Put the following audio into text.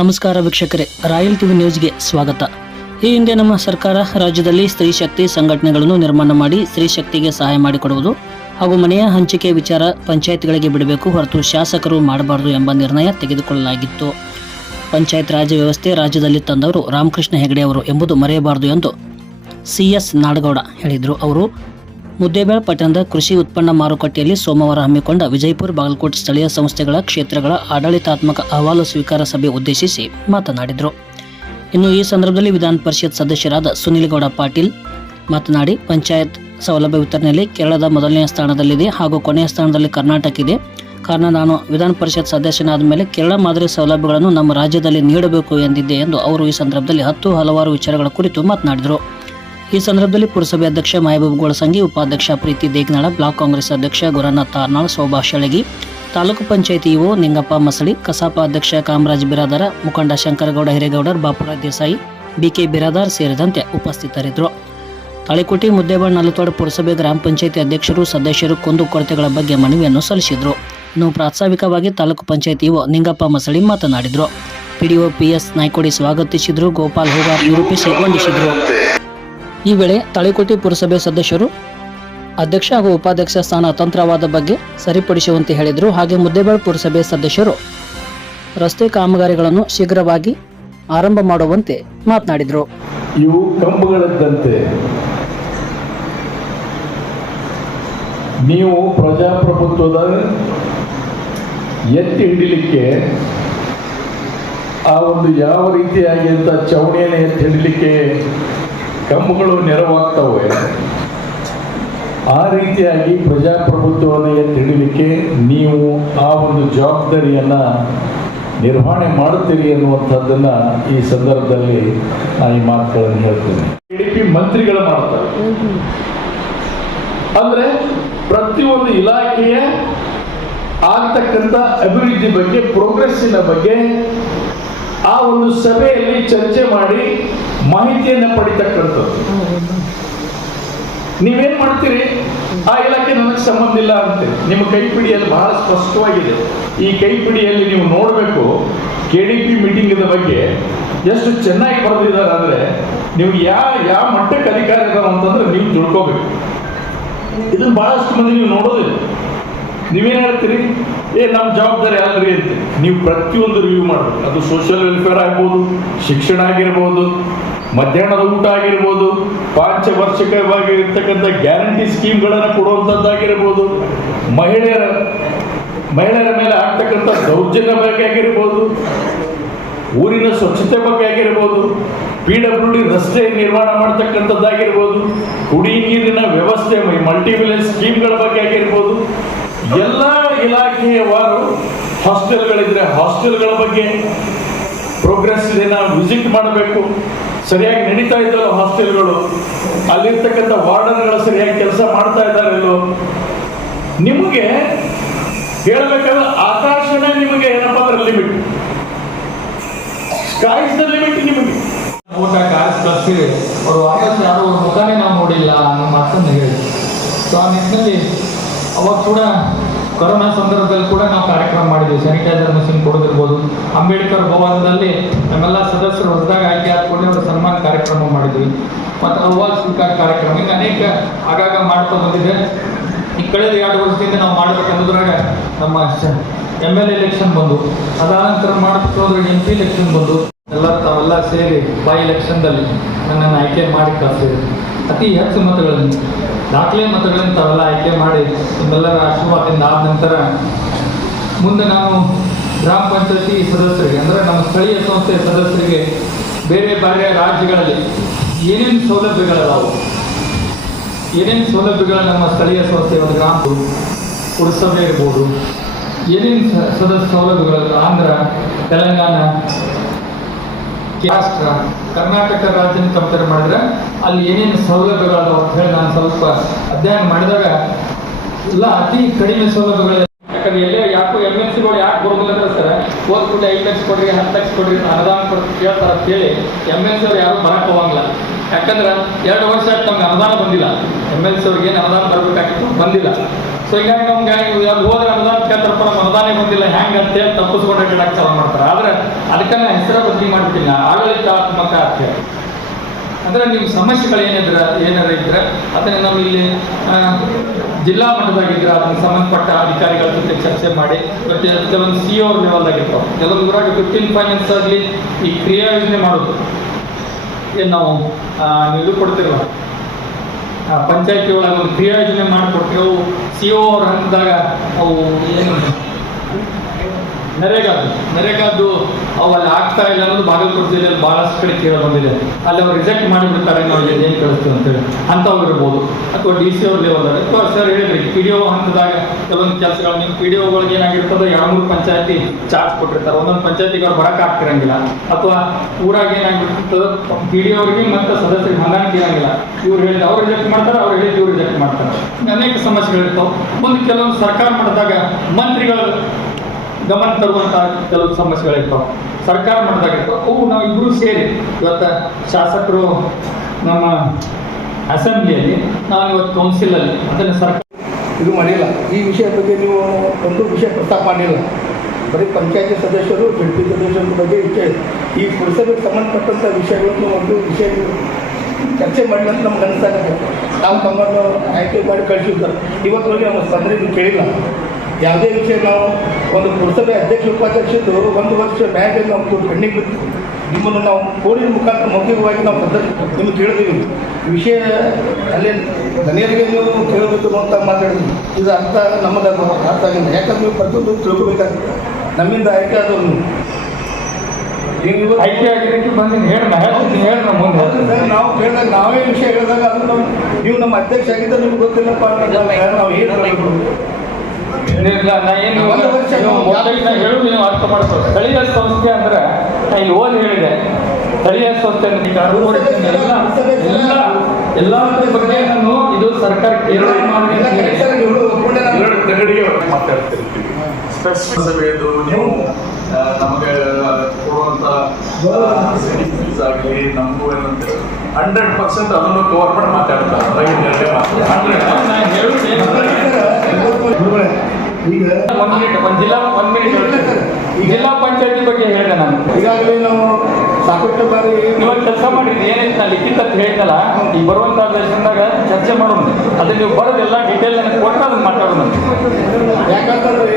ನಮಸ್ಕಾರ ವೀಕ್ಷಕರೇ, royal TV ನ್ಯೂಸ್ಗೆ ಸ್ವಾಗತ. ಈ ಹಿಂದೆ ನಮ್ಮ ಸರ್ಕಾರ ರಾಜ್ಯದಲ್ಲಿ ಸ್ತ್ರೀ ಶಕ್ತಿ ಸಂಘಟನೆಗಳನ್ನು ನಿರ್ಮಾಣ ಮಾಡಿ ಸ್ತ್ರೀ ಶಕ್ತಿಗೆ ಸಹಾಯ ಮಾಡಿಕೊಡುವುದು ಹಾಗೂ ಮನೆಯ ಹಂಚಿಕೆ ವಿಚಾರ ಪಂಚಾಯತ್ಗಳಿಗೆ ಬಿಡಬೇಕು ಹೊರತು ಶಾಸಕರು ಮಾಡಬಾರದು ಎಂಬ ನಿರ್ಣಯ ತೆಗೆದುಕೊಳ್ಳಲಾಗಿತ್ತು. ಪಂಚಾಯತ್ ರಾಜ್ ವ್ಯವಸ್ಥೆ ರಾಜ್ಯದಲ್ಲಿ ತಂದವರು ರಾಮಕೃಷ್ಣ ಹೆಗಡೆ ಅವರು ಎಂಬುದು ಮರೆಯಬಾರದು ಎಂದು ಸಿ ಎಸ್ ನಾಡಗೌಡ ಹೇಳಿದರು. ಅವರು ಮುದ್ದೇಬೇಳ ಪಟ್ಟಣದ ಕೃಷಿ ಉತ್ಪನ್ನ ಮಾರುಕಟ್ಟೆಯಲ್ಲಿ ಸೋಮವಾರ ಹಮ್ಮಿಕೊಂಡ ವಿಜಯಪುರ ಬಾಗಲಕೋಟೆ ಸ್ಥಳೀಯ ಸಂಸ್ಥೆಗಳ ಕ್ಷೇತ್ರಗಳ ಆಡಳಿತಾತ್ಮಕ ಅಹವಾಲು ಸ್ವೀಕಾರ ಸಭೆ ಉದ್ದೇಶಿಸಿ ಮಾತನಾಡಿದರು. ಇನ್ನು ಈ ಸಂದರ್ಭದಲ್ಲಿ ವಿಧಾನ ಪರಿಷತ್ ಸದಸ್ಯರಾದ ಸುನಿಲ್ಗೌಡ ಪಾಟೀಲ್ ಮಾತನಾಡಿ, ಪಂಚಾಯತ್ ಸೌಲಭ್ಯ ವಿತರಣೆಯಲ್ಲಿ ಕೇರಳದ ಮೊದಲನೆಯ ಸ್ಥಾನದಲ್ಲಿದೆ ಹಾಗೂ ಕೊನೆಯ ಸ್ಥಾನದಲ್ಲಿ ಕರ್ನಾಟಕ ಇದೆ ಕಾರಣ ನಾನು ವಿಧಾನ ಪರಿಷತ್ ಸದಸ್ಯನಾದ ಮೇಲೆ ಕೇರಳ ಮಾದರಿ ಸೌಲಭ್ಯಗಳನ್ನು ನಮ್ಮ ರಾಜ್ಯದಲ್ಲಿ ನೀಡಬೇಕು ಎಂದಿದ್ದೆ ಎಂದು ಅವರು ಈ ಸಂದರ್ಭದಲ್ಲಿ ಹತ್ತು ಹಲವಾರು ವಿಚಾರಗಳ ಕುರಿತು ಮಾತನಾಡಿದರು. ಈ ಸಂದರ್ಭದಲ್ಲಿ ಪುರಸಭೆ ಅಧ್ಯಕ್ಷ ಮಹಬೂಬ್ ಗೋಳಸಂಗಿ ಉಪಾಧ್ಯಕ್ಷ ಪ್ರೀತಿ ದೇಗ್ನಾಳ, ಬ್ಲಾಕ್ ಕಾಂಗ್ರೆಸ್ ಅಧ್ಯಕ್ಷ ಗುರನಾಥ್ ತಾರ್ನಾಳ್, ಶೋಭಾ ಶೆಳಗಿ, ತಾಲೂಕು ಪಂಚಾಯತಿ ಇಒ ನಿಂಗಪ್ಪ ಮಸಳಿ, ಕಸಾಪ ಅಧ್ಯಕ್ಷ ಕಾಮರಾಜ್ ಬಿರಾದಾರ, ಮುಖಂಡ ಶಂಕರಗೌಡ ಹಿರೇಗೌಡರ್ ಬಾಪುರಾಜ್ ದೇಸಾಯಿ, ಬಿಕೆ ಬಿರಾದಾರ್ ಸೇರಿದಂತೆ ಉಪಸ್ಥಿತರಿದ್ದರು. ತಾಳಿಕೋಟೆ ಮುದ್ದೇಬಾಳ್ ನಲ್ಲತೋಡ ಪುರಸಭೆ ಗ್ರಾಮ ಪಂಚಾಯತಿ ಅಧ್ಯಕ್ಷರು, ಸದಸ್ಯರು ಕುಂದು ಕೊರತೆಗಳ ಬಗ್ಗೆ ಮನವಿಯನ್ನು ಸಲ್ಲಿಸಿದರು. ಇನ್ನು ಪ್ರಾಸ್ತಾವಿಕವಾಗಿ ತಾಲೂಕು ಪಂಚಾಯತಿ ಇಒ ನಿಂಗಪ್ಪ ಮಸಳಿ ಮಾತನಾಡಿದರು. ಪಿಡಿಒ ಪಿಎಸ್ ನಾಯ್ಕೋಡಿ ಸ್ವಾಗತಿಸಿದರು, ಗೋಪಾಲ್ ಹೋಗಾರ್ ನಿರೂಪಿಸಿ ವಂದಿಸಿದರು ಈ ವೇಳೆ ತಳಿಕೋಟಿ ಪುರಸಭೆ ಸದಸ್ಯರು ಅಧ್ಯಕ್ಷ ಹಾಗೂ ಉಪಾಧ್ಯಕ್ಷ ಸ್ಥಾನ ತಂತ್ರವಾದ ಬಗ್ಗೆ ಸರಿಪಡಿಸುವಂತೆ ಹೇಳಿದರು. ಹಾಗೆ ಮುದ್ದೇಬಾಳ್ ಪುರಸಭೆ ಸದಸ್ಯರು ರಸ್ತೆ ಕಾಮಗಾರಿಗಳನ್ನು ಶೀಘ್ರವಾಗಿ ಆರಂಭ ಮಾಡುವಂತೆ ಮಾತನಾಡಿದರು. ಇವು ಕಂಬಗಳಿದ್ದಂತೆ ನೀವು ಪ್ರಜಾಪ್ರಭುತ್ವದ ಎತ್ತಿ ಹಿಡಿಲಿಕ್ಕೆ ಆ ಒಂದು ಯಾವ ರೀತಿಯಾಗಿ ಅಂತ ಚೌಣಿಯನ್ನು ಎತ್ತಿ ಹಿಡಿಲಿಕ್ಕೆ ಕಂಬಗಳು ನೆರವಾಗ್ತವೆ. ಆ ರೀತಿಯಾಗಿ ಪ್ರಜಾಪ್ರಭುತ್ವವನ್ನು ಎತ್ತಿಡಲಿಕ್ಕೆ ನೀವು ಆ ಒಂದು ಜವಾಬ್ದಾರಿಯನ್ನು ನಿರ್ವಹಣೆ ಮಾಡುತ್ತೀರಿ ಅನ್ನುವಂಥದ್ದನ್ನ ಈ ಸಂದರ್ಭದಲ್ಲಿ ನಾನು ಈ ಮಾತುಗಳನ್ನು ಹೇಳ್ತೇನೆ. ಡಿ ಮಂತ್ರಿಗಳು ಮಾಡ್ತಾರೆ ಅಂದ್ರೆ ಪ್ರತಿಯೊಂದು ಇಲಾಖೆಯ ಆಗ್ತಕ್ಕಂಥ ಅಭಿವೃದ್ಧಿ ಬಗ್ಗೆ ಪ್ರೋಗ್ರೆಸ್ಸಿನ ಬಗ್ಗೆ ಆ ಒಂದು ಸಭೆಯಲ್ಲಿ ಚರ್ಚೆ ಮಾಡಿ ಮಾಹಿತಿಯನ್ನು ಪಡಿತಕ್ಕಂಥದ್ದು. ನೀವೇನ್ ಮಾಡ್ತೀರಿ? ಆ ಇಲಾಖೆ ನನಗೆ ಸಂಬಂಧ ಇಲ್ಲ ಅಂತೆ. ನಿಮ್ಮ ಕೈಪಿಡಿಯಲ್ಲಿ ಬಹಳ ಸ್ಪಷ್ಟವಾಗಿದೆ. ಈ ಕೈಪಿಡಿಯಲ್ಲಿ ನೀವು ನೋಡಬೇಕು, ಕೆ ಡಿ ಪಿ ಮೀಟಿಂಗ್ ಬಗ್ಗೆ ಎಷ್ಟು ಚೆನ್ನಾಗಿ ಬರೆದಿದ್ದಾರೆ ಅಂದ್ರೆ ನೀವು ಯಾವ ಯಾವ ಮಟ್ಟಕ್ಕೆ ಅಧಿಕಾರ ಇದಾವ ಅಂತಂದ್ರೆ ನೀವು ತಿಳ್ಕೋಬೇಕು. ಇದನ್ನ ಬಹಳಷ್ಟು ಮಂದಿ ನೀವು ನೋಡೋದಿಲ್ಲ. ನೀವೇನ್ ಹೇಳ್ತೀರಿ? ಏ ನಮ್ಮ ಜವಾಬ್ದಾರಿ ಅಲ್ರಿ ಅಂತ. ನೀವು ಪ್ರತಿಯೊಂದು ರಿವ್ಯೂ ಮಾಡಬೇಕು. ಅದು ಸೋಷಿಯಲ್ ವೆಲ್ಫೇರ್ ಆಗ್ಬೋದು, ಶಿಕ್ಷಣ ಆಗಿರ್ಬೋದು, ಮಧ್ಯಾಹ್ನದ ಊಟ ಆಗಿರ್ಬೋದು ಪಾಂಚವಾರ್ಷಿಕವಾಗಿ ಇರ್ತಕ್ಕಂಥ ಗ್ಯಾರಂಟಿ ಸ್ಕೀಮ್ಗಳನ್ನು ಕೊಡುವಂಥದ್ದಾಗಿರ್ಬೋದು, ಮಹಿಳೆಯರ ಮಹಿಳೆಯರ ಮೇಲೆ ಆಗ್ತಕ್ಕಂಥ ದೌರ್ಜನ್ಯ ಬಗ್ಗೆ ಆಗಿರ್ಬೋದು, ಊರಿನ ಸ್ವಚ್ಛತೆ ಬಗ್ಗೆ ಆಗಿರ್ಬೋದು ಪಿ ಡಬ್ಲ್ಯೂ ಡಿ ರಸ್ತೆ ನಿರ್ಮಾಣ ಮಾಡ್ತಕ್ಕಂಥದ್ದಾಗಿರ್ಬೋದು ಕುಡಿ ನೀರಿನ ವ್ಯವಸ್ಥೆ ಮಲ್ಟಿ ಸ್ಕೀಮ್ಗಳ ಬಗ್ಗೆ ಆಗಿರ್ಬೋದು ಎಲ್ಲ ಇಲಾಖೆಯವರು ಹಾಸ್ಟೆಲ್ಗಳಿದ್ರೆ ಹಾಸ್ಟೆಲ್ಗಳ ಬಗ್ಗೆ ಪ್ರೋಗ್ರೆಸ್ ಇದನ್ನ ವಿಸಿಟ್ ಮಾಡಬೇಕು. ಸರಿಯಾಗಿ ನಡೀತಾ ಇದ್ದಲ್ಲ ಹಾಸ್ಟೆಲ್ಗಳು. ಅಲ್ಲಿರ್ತಕ್ಕಂಥ ವಾರ್ಡನ್ಗಳು ಸರಿಯಾಗಿ ಕೆಲಸ ಮಾಡ್ತಾ ಇದ್ದಾರಲ್ಲೋ ನಿಮಗೆ ಹೇಳಬೇಕಾದ್ರೆ ಆಕಾಶನೇ ನಿಮಗೆ ಏನಪ್ಪ ಅಂದ್ರೆ ಲಿಮಿಟ್ ಸ್ಕೈಸ್ ದ ಲಿಮಿಟ್ ನಿಮಗೆ. ಊಟ ಅವರು ವಾಪಸ್ ಯಾರು ಮುಖಾನೇ ನಾವು ನೋಡಿಲ್ಲ ಅನ್ನೋ ಮಾತನ್ನು ಹೇಳಿ ಸೊ ಆ ನಿಟ್ಟಿನಲ್ಲಿ ಅವಾಗ ಕೂಡ ಕೊರೋನಾ ಸಂದರ್ಭದಲ್ಲಿ ಕೂಡ ನಾವು ಕಾರ್ಯಕ್ರಮ ಮಾಡಿದ್ವಿ. Sanitiser machine ಕೊಡೋದಿರ್ಬೋದು. ಅಂಬೇಡ್ಕರ್ ಭವನದಲ್ಲಿ ನಮ್ಮೆಲ್ಲ ಸದಸ್ಯರು ಹೊಸದಾಗಿ ಆಯ್ಕೆ ಆದ್ಕೊಂಡು ಅವರ ಸನ್ಮಾನ ಕಾರ್ಯಕ್ರಮ ಮಾಡಿದ್ವಿ. ಮತ್ತು ಅವಾಗ ಸ್ವೀಕಾರ ಕಾರ್ಯಕ್ರಮ. ಇನ್ನು ಅನೇಕ ಆಗಾಗ ಮಾಡ್ತಾ ಬಂದಿದೆ. ಈ ಕಳೆದ ಎರಡು ವರ್ಷದಿಂದ ನಾವು ಮಾಡಬೇಕನ್ನೋದ್ರಾಗ ನಮ್ಮ ಎಂ ಎಲ್ ಎಲೆಕ್ಷನ್ ಬಂದು ಅದಾದ ನಂತರ ಮಾಡ್ಕೋದ್ರಾಗ ಎಂ ಪಿ ಎಲೆಕ್ಷನ್ ಬಂದು, ಎಲ್ಲ ತಾವೆಲ್ಲ ಸೇರಿ ಬೈ ಎಲೆಕ್ಷನ್ದಲ್ಲಿ ನನ್ನನ್ನು ಆಯ್ಕೆ ಮಾಡಿ ಕಳಿಸಿದ್ರು ಅತಿ ಹೆಚ್ಚು ಮತಗಳನ್ನು ದಾಖಲೆ ಮತಗಳನ್ನು ತಾವೆಲ್ಲ ಆಯ್ಕೆ ಮಾಡಿ ನಿಮ್ಮೆಲ್ಲರ ಆಶೀರ್ವಾದದಿಂದ ಆದ ನಂತರ ಮುಂದೆ ನಾನು ಗ್ರಾಮ ಪಂಚಾಯತಿ ಸದಸ್ಯರಿಗೆ, ಅಂದರೆ ನಮ್ಮ ಸ್ಥಳೀಯ ಸಂಸ್ಥೆಯ ಸದಸ್ಯರಿಗೆ, ಬೇರೆ ಬೇರೆ ರಾಜ್ಯಗಳಲ್ಲಿ ಏನೇನು ಸೌಲಭ್ಯಗಳದಾವು? ಏನೇನು ಸೌಲಭ್ಯಗಳು ನಮ್ಮ ಸ್ಥಳೀಯ ಸಂಸ್ಥೆಯ ಒಂದು ಗ್ರಾಮ ಪುರಸಭೆ ಇರ್ಬೋದು, ಏನೇನು ಸದಸ್ಯ ಸೌಲಭ್ಯಗಳು ಆಂಧ್ರ ತೆಲಂಗಾಣ ರಾಷ್ಟ್ರ ಕರ್ನಾಟಕ ರಾಜ್ಯ ಕಂಪೇರ್ ಮಾಡಿದ್ರೆ ಅಲ್ಲಿ ಏನೇನು ಸೌಲಭ್ಯಗಳು ಅಂತ ಹೇಳಿ ನಾನು ಸ್ವಲ್ಪ ಅಧ್ಯಯನ ಮಾಡಿದಾಗ ಎಲ್ಲ ಅತಿ ಕಡಿಮೆ ಸೌಲಭ್ಯಗಳು ಯಾಕಂದ್ರೆ ಎಲ್ಲೇ ಯಾಕೋ ಎಂ ಎಸ್ ಸಿಗಳು ಯಾಕೆ ಬರೋದಿಲ್ಲ ಅಂದ್ರೆ ಸರ್ ಓದ್ಬಿಟ್ಟು ಐದು ಲಕ್ಷ ಕೊಡ್ರಿ, ಹತ್ತು ಲಕ್ಷ ಕೊಡ್ರಿ ಅನುದಾನ ಕೊಡ್ರಿ ಕೇಳ್ತಾರ ಅಂತ ಹೇಳಿ ಎಂ ಎಲ್ ಸಿ ಅವ್ರು ಯಾರು ಬರಕ್ಕೆ ಹೋಗಂಗಿಲ್ಲ. ಯಾಕಂದ್ರೆ ಎರಡು ವರ್ಷ ಆಯ್ತು ನಮ್ಗೆ ಅನುದಾನ ಬಂದಿಲ್ಲ. ಎಂ ಎಲ್ ಸಿ ಅವ್ರಿಗೆ ಏನು ಅನುದಾನ ಬರಬೇಕಾಗಿತ್ತು? ಬಂದಿಲ್ಲ. ಸೊ ಹೀಗಾಗಿ ನಮ್ಗೆ ಅಲ್ಲಿ ಹೋದ್ರೆ ಅನುದಾನ ಕೇಳ್ತಾರಪ್ಪ ನಮ್ಮ ಅನುದಾನ ಬಂದಿಲ್ಲ, ಹೆಂಗೆ ಅಂತೇಳಿ ತಪ್ಪಿಸ್ಕೊಂಡು ಇಡಕ್ಕೆ ಚಾಲು ಮಾಡ್ತಾರೆ. ಆದ್ರೆ ಅದಕ್ಕೆ ನಾನು ಹೆಸರ ಬದಲಿ ಮಾಡ್ಬಿಟ್ಟಿಲ್ಲ ಆಡಳಿತಾತ್ಮಕ ಅಂತ ಹೇಳಿ. ಅಂದ್ರೆ ನಿಮ್ಮ ಸಮಸ್ಯೆಗಳು ಏನಿದ್ರ ಏನಾರ ಇದ್ರೆ ಅದನ್ನ ನಾವು ಇಲ್ಲಿ ಜಿಲ್ಲಾ ಮಟ್ಟದಾಗಿದ್ರೆ ಅದಕ್ಕೆ ಸಂಬಂಧಪಟ್ಟ ಅಧಿಕಾರಿಗಳ ಜೊತೆ ಚರ್ಚೆ ಮಾಡಿ, ಮತ್ತೆ ಕೆಲವೊಂದು ಸಿ ಅವ್ರ ಲೆವೆಲ್ದಾಗ ಇರ್ತಾವೆ. ಕೆಲವೊಂದು ಊರಾಗ ಫಿಫ್ಟೀನ್ ಫೈನಾನ್ಸ್ ಆಗಲಿ ಈ ಕ್ರಿಯಾ ಯೋಜನೆ ಮಾಡೋದು. ಏನು ನೀವು ಇದು ಕೊಡ್ತಿರಲ್ಲ ಪಂಚಾಯತಿ ಒಳಗೆ ಒಂದು ಕ್ರಿಯಾ ಯೋಜನೆ ಮಾಡಿಕೊಟ್ಟು ಅವು ಸಿ ಒ ಅವ್ರ ಹಂತದಾಗ ಅವು ಏನು? ನರೇಗಾದು. ನರೇಗಾದು ಅವು ಅಲ್ಲಿ ಆಗ್ತಾ ಇಲ್ಲ ಅನ್ನೋದು ಬಾಗಲಕೋಟೆ ಜಿಲ್ಲೆಯಲ್ಲಿ ಭಾಳಷ್ಟು ಕಡೆ ಕೇಳ ಬಂದಿದೆ. ಅಲ್ಲಿ ಅವ್ರು ರಿಜೆಕ್ಟ್ ಮಾಡಿಬಿಡ್ತಾರೆ ನಾವು ಏನು ಕಳಿಸ್ತೀವಿ ಅಂತೇಳಿ. ಅಂಥವ್ರು ಇರ್ಬೋದು. ಅಥವಾ ಡಿ ಸಿ ಅವ್ರ ಲೆವೆಲ್ ಅಥವಾ ಸರ್ ಹೇಳಿದ್ರಿ ಪಿ ಡಿ ಒ ಹಂತದಾಗ ಕೆಲವೊಂದು ಕೆಲಸಗಳು, ನಿಮ್ಮ ಪಿ ಡಿ ಒಗಳಿಗೆ ಏನಾಗಿರ್ತದೆ ಎರಡು ಮೂರು ಪಂಚಾಯತಿ ಚಾರ್ಜ್ ಕೊಟ್ಟಿರ್ತಾರೆ. ಒಂದೊಂದು ಪಂಚಾಯತಿಗೆ ಅವ್ರು ಬರಕ್ಕೆ ಆಗ್ತಿರಂಗಿಲ್ಲ. ಅಥವಾ ಊರಾಗ ಏನಾಗಿರ್ತದೆ ಪಿ ಡಿ ಅವ್ರಿಗೆ ಮತ್ತು ಸದಸ್ಯರಿಗೆ ಹೊಂದಾಣಿಕೆ ಇರಂಗಿಲ್ಲ. ಇವ್ರು ಹೇಳಿದ ಅವ್ರು ರಿಜೆಕ್ಟ್ ಮಾಡ್ತಾರೆ, ಅವ್ರು ಹೇಳಿದ್ದು ಇವ್ರು ರಿಜೆಕ್ಟ್ ಮಾಡ್ತಾರೆ. ಅನೇಕ ಸಮಸ್ಯೆಗಳಿರ್ತಾವೆ. ಮುಂದೆ ಕೆಲವೊಂದು ಸರ್ಕಾರ ಮಾಡಿದಾಗ ಮಂತ್ರಿಗಳು ಗಮನ ತರುವಂತಹ ಕೆಲವು ಸಮಸ್ಯೆಗಳಿರ್ತಾವೆ. ಸರ್ಕಾರ ಮಟ್ಟದಾಗಿರ್ತಾವೆ ಅವು ನಾವು ಇಬ್ಬರು ಸೇರಿ. ಇವತ್ತು ಶಾಸಕರು ನಮ್ಮ ಅಸೆಂಬ್ಲಿಯಲ್ಲಿ, ನಾವು ಇವತ್ತು ಕೌನ್ಸಿಲಲ್ಲಿ ಅದನ್ನು ಸರ್ಕಾರ ಇದು ಮಾಡಿಲ್ಲ. ಈ ವಿಷಯ ಬಗ್ಗೆ ನೀವು ಒಂದು ವಿಷಯ ಪ್ರಸ್ತಾಪ ಮಾಡಿಲ್ಲ. ಬರೀ ಪಂಚಾಯತಿ ಸದಸ್ಯರು ಜಡ್ ಪಿ ಸದಸ್ಯರ ಬಗ್ಗೆ ವಿಷಯ ಈ ಪುರಸಭೆಗೆ ಸಂಬಂಧಪಟ್ಟಂಥ ವಿಷಯಗಳನ್ನು ಒಂದು ವಿಷಯ ಚರ್ಚೆ ಮಾಡಿಲ್ಲ ಅಂತ ನಮ್ಗೆ ಅನಿಸ್ತಾಗುತ್ತೆ ನಾವು ತಮ್ಮನ್ನು ಆಯ್ಕೆ ಮಾಡಿ ಕಳಿಸಿದ್ದಾರೆ ಇವತ್ತವರೆಗೆ ನಮ್ಮ ಸ್ಪಂದನೆ ಕೇಳಿಲ್ಲ. ಯಾವುದೇ ವಿಷಯ ನಾವು ಒಂದು ಪುರಸಭೆ ಅಧ್ಯಕ್ಷ ಉಪಾಧ್ಯಕ್ಷದ್ದು ಒಂದು ವರ್ಷ ಮ್ಯಾಗ ನಾವು ಪೆಂಡಿಂಗ್ ಬಿಟ್ಟು ನಿಮ್ಮನ್ನು ನಾವು ಕೋಡಿನ ಮುಖಾಂತರ ಮೌಖಿಕವಾಗಿ ನಾವು ಪದ್ಧತಿ ನಿಮ್ಗೆ ಕೇಳಿದೀವಿ ಈ ವಿಷಯ ಅಲ್ಲಿ ಮನೆಯವರಿಗೆ ನೀವು ಕೇಳಬೇಕು ಅಂತ ಮಾತಾಡಿದ್ವಿ ಇದು ಅರ್ಥ ನಮ್ಮದ ಅರ್ಥ ಆಗಿಲ್ಲ. ಯಾಕಂದ್ರೆ ನೀವು ಪ್ರತಿಯೊಂದು ತಿಳ್ಕೊಬೇಕಾಗ್ತದೆ ನಮ್ಮಿಂದ ಆಯ್ಕೆ ಆದವ್ರು ನೀವು. ಆಯ್ಕೆ ಆಗಿದ್ದಕ್ಕೆ ಬಂದು ಹೇಳಿ ನಾವು ಕೇಳಿದಾಗ ನಾವೇ ವಿಷಯ ಹೇಳಿದಾಗ ಅದು ನಾವು ನೀವು ನಮ್ಮ ಅಧ್ಯಕ್ಷ ಆಗಿದ್ದರೆ ನಿಮ್ಗೆ ಗೊತ್ತಿಲ್ಲಪ್ಪ ನಾವು ಏನು ಹೇಳುದು ನೀವು ಅರ್ಥ ಮಾಡ್ಕೋ ಸ್ಥಳೀಯ ಸಂಸ್ಥೆ ಅಂದ್ರೆ ನಾ ಇಲ್ಲಿ ಓನ್ ಹೇಳಿದೆ. ಸ್ಥಳೀಯ ಸಂಸ್ಥೆ. ಎಲ್ಲ ಎಲ್ಲ ಬಗ್ಗೆ ನಾನು ಇದು ಸರ್ಕಾರ ಮಾತಾಡ್ತಿರ್ತೀವಿ. ಸಭೆಯದು ನೀವು ನಮಗೆ ಕೊಡುವಂತ ಫೀಸ್ ಆಗಲಿ ನಮಗೂ ಏನಂತ ಹಂಡ್ರೆಡ್ ಪರ್ಸೆಂಟ್ ಅದನ್ನು ಕವರ್ ಮಾಡಿ ಮಾತಾಡ್ತಾರೆ. ಅದ್ರಾಗಿಂದ ಎರಡೇ ಮಾತು. 100% ನಾ ಹೇಳುದು ಏನು ಗುರುಗಳೇ, ಈಗ ಒಂದ್ ಮಿನಿಟ್ ಒಂದ್ ಜಿಲ್ಲಾ ಒಂದ್ ಮಿನಿಟ್ ಈ ಜಿಲ್ಲಾ ಪಂಚಾಯತಿ ಬಗ್ಗೆ ಹೇಳಿದೆ ನಾನು. ಈಗಾಗಲೇ ನಾವು ಸಾಕಷ್ಟು ಬಾರಿ ಇವಾಗ ಕೆಲಸ ಮಾಡಿದ್ರಿ ಏನೇನು ನಾನು ಲಿಖಿತ ಅಂತ ಹೇಳ್ತಲ್ಲ ಈ ಬರುವಂತ ದೇಶದಾಗ ಚರ್ಚೆ ಮಾಡೋಣ. ಅದನ್ನ ನೀವು ಬರೋದೆಲ್ಲ ಎಲ್ಲ ಡೀಟೇಲ್ ನನಗೆ ಕೊಟ್ಟು ಅದನ್ನ ಮಾತಾಡೋಣ. ಯಾಕಂತಂದ್ರೆ